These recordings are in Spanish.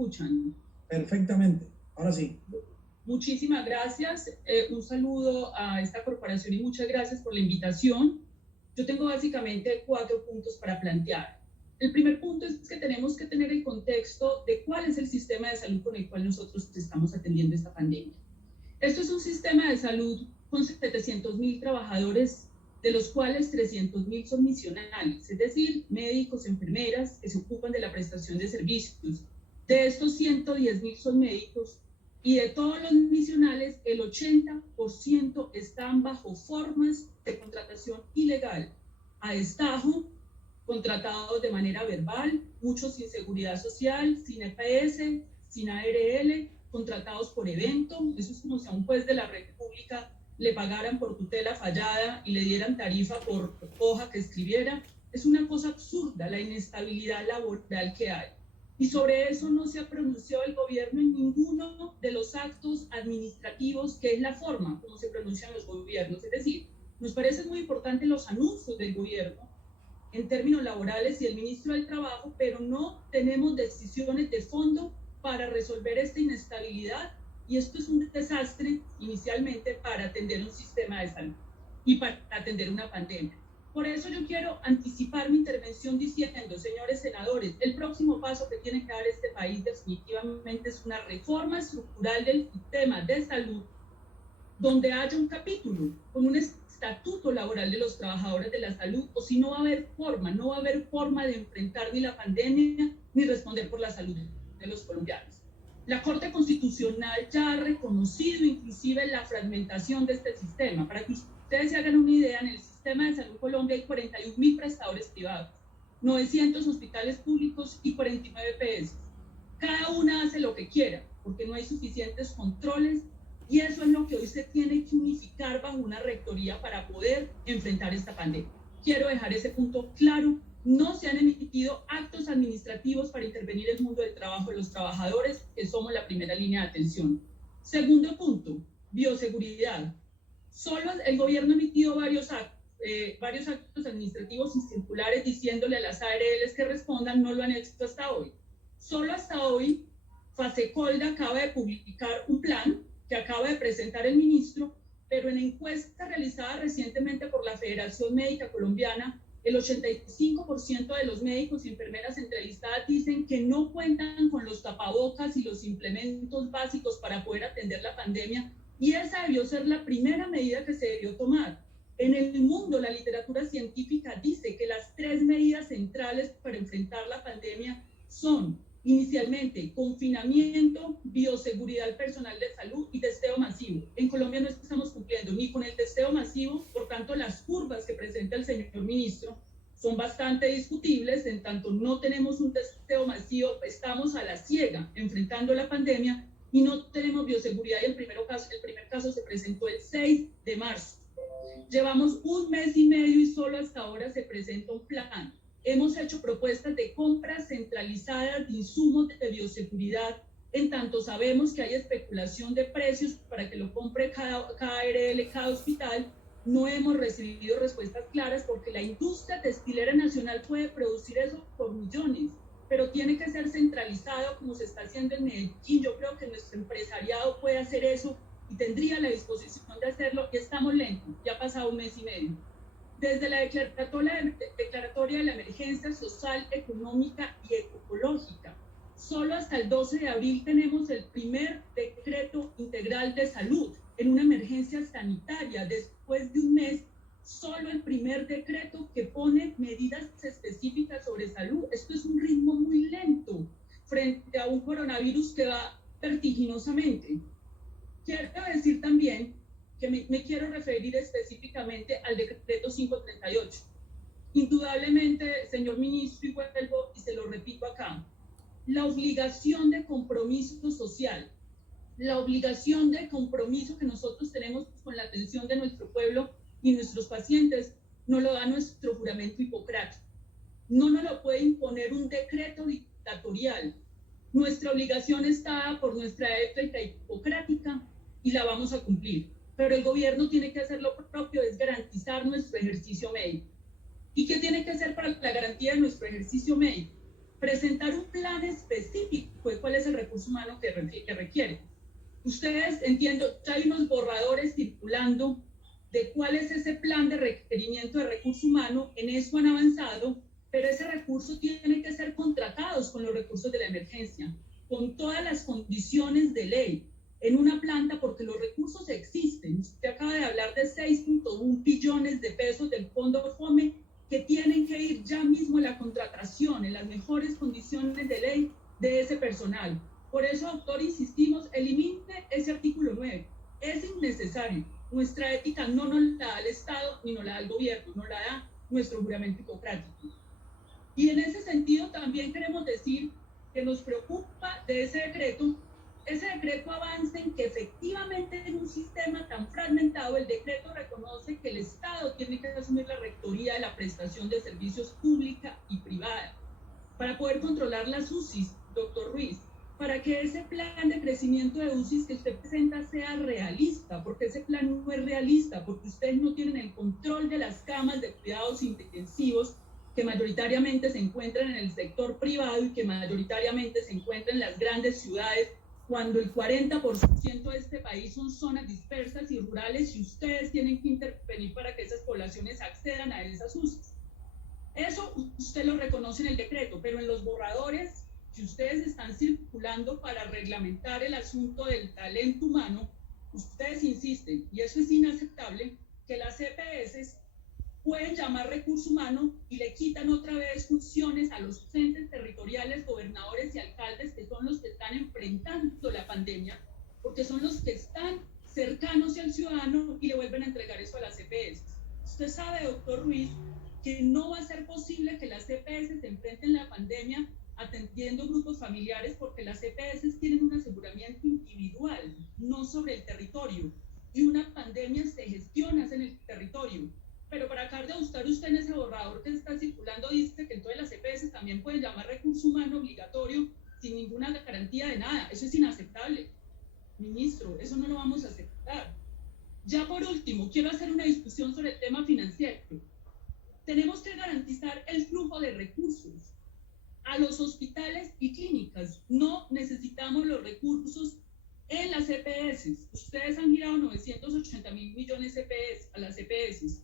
escuchan? Perfectamente, ahora sí. Muchísimas gracias. Un saludo a esta corporación y muchas gracias por la invitación. Yo tengo básicamente 4 puntos para plantear. El primer punto es que tenemos que tener el contexto de cuál es el sistema de salud con el cual nosotros estamos atendiendo esta pandemia. Esto es un sistema de salud con 700.000 trabajadores, de los cuales 300.000 son misionales, es decir, médicos, enfermeras que se ocupan de la prestación de servicios. De estos 110.000 son médicos y de todos los misionales, el 80% están bajo formas de contratación ilegal, a destajo, contratados de manera verbal, muchos sin seguridad social, sin EPS, sin ARL, contratados por evento. Eso es como si a un juez de la República le pagaran por tutela fallada y le dieran tarifa por hoja que escribiera. Es una cosa absurda la inestabilidad laboral que hay. Y sobre eso no se ha pronunciado el gobierno en ninguno de los actos administrativos, que es la forma como se pronuncian los gobiernos. Es decir, nos parecen muy importantes los anuncios del gobierno en términos laborales y el ministro del Trabajo, pero no tenemos decisiones de fondo para resolver esta inestabilidad, y esto es un desastre inicialmente para atender un sistema de salud y para atender una pandemia. Por eso yo quiero anticipar mi intervención diciendo, señores senadores, el próximo paso que tiene que dar este país definitivamente es una reforma estructural del sistema de salud, donde haya un capítulo con un estatuto laboral de los trabajadores de la salud, o si no va a haber forma de enfrentar ni la pandemia ni responder por la salud de los colombianos. La Corte Constitucional ya ha reconocido inclusive la fragmentación de este sistema. Para que ustedes se hagan una idea, en el sistema de salud Colombia hay 41.000 prestadores privados, 900 hospitales públicos y 49 EPS. Cada una hace lo que quiera, porque no hay suficientes controles, y eso es lo que hoy se tiene que unificar bajo una rectoría para poder enfrentar esta pandemia. Quiero dejar ese punto claro. No se han emitido actos administrativos para intervenir el mundo del trabajo de los trabajadores, que somos la primera línea de atención. Segundo punto, bioseguridad. Solo el gobierno ha emitido varios actos administrativos y circulares diciéndole a las ARLs que respondan, no lo han hecho hasta hoy. Solo hasta hoy, Fasecolda acaba de publicar un plan que acaba de presentar el ministro, pero en encuesta realizada recientemente por la Federación Médica Colombiana, el 85% de los médicos y enfermeras entrevistadas dicen que no cuentan con los tapabocas y los implementos básicos para poder atender la pandemia, y esa debió ser la primera medida que se debió tomar. En el mundo, la literatura científica dice que las 3 medidas centrales para enfrentar la pandemia son, inicialmente, confinamiento, bioseguridad al personal de salud y testeo masivo. En Colombia no estamos cumpliendo ni con el testeo masivo, por tanto las curvas que presenta el señor ministro son bastante discutibles. En tanto no tenemos un testeo masivo, estamos a la ciega enfrentando la pandemia y no tenemos bioseguridad, y el primer caso se presentó el 6 de marzo. Llevamos 1 mes y medio y solo hasta ahora se presenta un plan. Hemos hecho propuestas de compras centralizadas de insumos de bioseguridad, en tanto sabemos que hay especulación de precios para que lo compre cada ARL, cada hospital. No hemos recibido respuestas claras, porque la industria textilera nacional puede producir eso por millones, pero tiene que ser centralizado como se está haciendo en Medellín. Yo creo que nuestro empresariado puede hacer eso y tendría la disposición de hacerlo, y estamos lentos, ya ha pasado 1 mes y medio. Desde la declaratoria de la emergencia social, económica y ecológica, solo hasta el 12 de abril tenemos el primer decreto integral de salud en una emergencia sanitaria. Después de 1 mes, solo el primer decreto que pone medidas específicas sobre salud. Esto es un ritmo muy lento frente a un coronavirus que va vertiginosamente. Quiero decir también que me quiero referir específicamente al decreto 538. Indudablemente, señor ministro, y vuelvo y se lo repito acá, la obligación de compromiso social, la obligación de compromiso que nosotros tenemos con la atención de nuestro pueblo y nuestros pacientes, nos lo da nuestro juramento hipocrático. No nos lo puede imponer un decreto dictatorial. Nuestra obligación está por nuestra ética hipocrática y la vamos a cumplir. Pero el gobierno tiene que hacer lo propio, es garantizar nuestro ejercicio médico. ¿Y qué tiene que hacer para la garantía de nuestro ejercicio médico? presentar un plan específico de cuál es el recurso humano que requiere. Ustedes, entiendo, ya hay unos borradores circulando de cuál es ese plan de requerimiento de recurso humano, en eso han avanzado, pero ese recurso tiene que ser contratados con los recursos de la emergencia, con todas las condiciones de ley, en una planta, porque los recursos existen. Usted acaba de hablar de 6.1 billones de pesos del Fondo FOME que tienen que ir ya mismo a la contratación, en las mejores condiciones de ley de ese personal. Por eso, doctor, insistimos, elimine ese artículo 9. Es innecesario. Nuestra ética no nos la da el Estado ni nos la da el gobierno, nos la da nuestro juramento hipocrático. Y en ese sentido también queremos decir que nos preocupa de ese decreto avanza en que efectivamente en un sistema tan fragmentado el decreto reconoce que el Estado tiene que asumir la rectoría de la prestación de servicios pública y privada para poder controlar las UCIs, doctor Ruiz, para que ese plan de crecimiento de UCIs que usted presenta sea realista, porque ese plan no es realista, porque ustedes no tienen el control de las camas de cuidados intensivos que mayoritariamente se encuentran en el sector privado y que mayoritariamente se encuentran en las grandes ciudades, cuando el 40% de este país son zonas dispersas y rurales y ustedes tienen que intervenir para que esas poblaciones accedan a esas UCIs. Eso usted lo reconoce en el decreto, pero en los borradores que ustedes están circulando para reglamentar el asunto del talento humano, ustedes insisten, y eso es inaceptable, que las EPS pueden llamar recurso humano y le quitan otra vez funciones a los entes territoriales, gobernadores y alcaldes, que son los que están enfrentando la pandemia, porque son los que están cercanos al ciudadano y le vuelven a entregar eso a las EPS. Usted sabe, doctor Ruiz, que no va a ser posible que las EPS se enfrenten la pandemia atendiendo grupos familiares, porque las EPS tienen un aseguramiento individual, no sobre el territorio, y una pandemia se gestiona en el territorio. Pero para acabar de ajustar usted en ese borrador que está circulando, dice que entonces las EPS también pueden llamar recurso humano obligatorio sin ninguna garantía de nada. Eso es inaceptable, ministro, eso no lo vamos a aceptar. Ya por último, quiero hacer una discusión sobre el tema financiero. Tenemos que garantizar el flujo de recursos a los hospitales y clínicas. No necesitamos los recursos en las EPS. Ustedes han girado 980.000 millones a las EPS.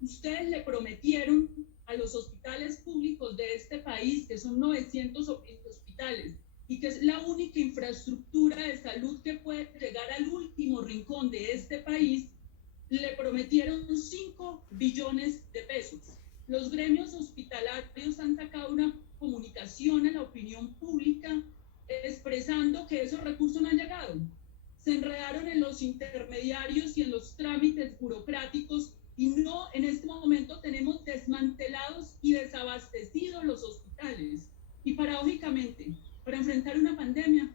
Ustedes le prometieron a los hospitales públicos de este país, que son 900 hospitales, y que es la única infraestructura de salud que puede llegar al último rincón de este país, le prometieron 5 billones de pesos. Los gremios hospitalarios han sacado una comunicación a la opinión pública expresando que esos recursos no han llegado. Se enredaron en los intermediarios y en los trámites burocráticos y no, en este momento tenemos desmantelados y desabastecidos los hospitales. Y paradójicamente, para enfrentar una pandemia,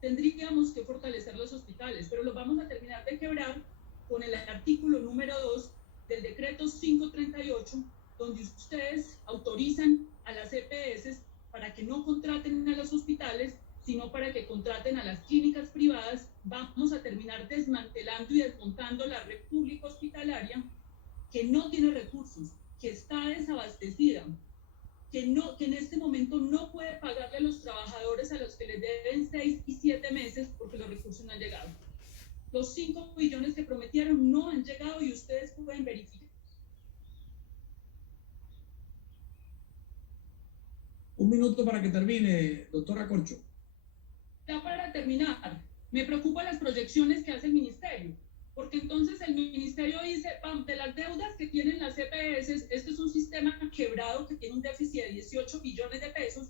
tendríamos que fortalecer los hospitales, pero los vamos a terminar de quebrar con el artículo número 2 del decreto 538, donde ustedes autorizan a las EPS para que no contraten a los hospitales, sino para que contraten a las clínicas privadas. Vamos a terminar desmantelando y desmontando la red pública hospitalaria, que no tiene recursos, que está desabastecida, que en este momento no puede pagarle a los trabajadores a los que les deben 6 y 7 meses porque los recursos no han llegado. Los 5 billones que prometieron no han llegado y ustedes pueden verificar. Un minuto para que termine, doctora Corcho. Ya para terminar, me preocupan las proyecciones que hace el ministerio, porque entonces el ministerio dice, de las deudas que tienen las EPS, este es un sistema quebrado que tiene un déficit de 18 billones de pesos,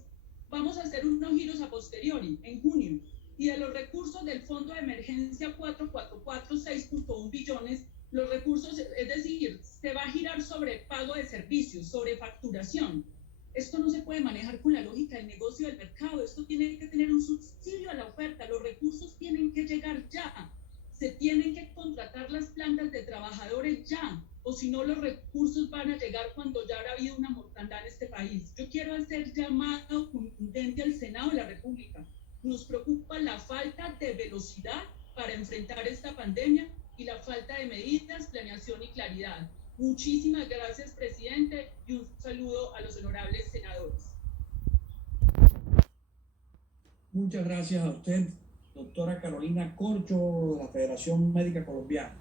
vamos a hacer unos giros a posteriori, en junio, y de los recursos del Fondo de Emergencia 444, 6.1 billones, los recursos, es decir, se va a girar sobre pago de servicios, sobre facturación. Esto no se puede manejar con la lógica del negocio del mercado, esto tiene que tener un subsidio a la oferta, los recursos tienen que llegar ya. Se tienen que contratar las plantas de trabajadores ya, o si no los recursos van a llegar cuando ya habrá habido una mortandad en este país. Yo quiero hacer llamado contundente al Senado de la República. Nos preocupa la falta de velocidad para enfrentar esta pandemia y la falta de medidas, planeación y claridad. Muchísimas gracias, presidente, y un saludo a los honorables senadores. Muchas gracias a usted, doctora Carolina Corcho, de la Federación Médica Colombiana.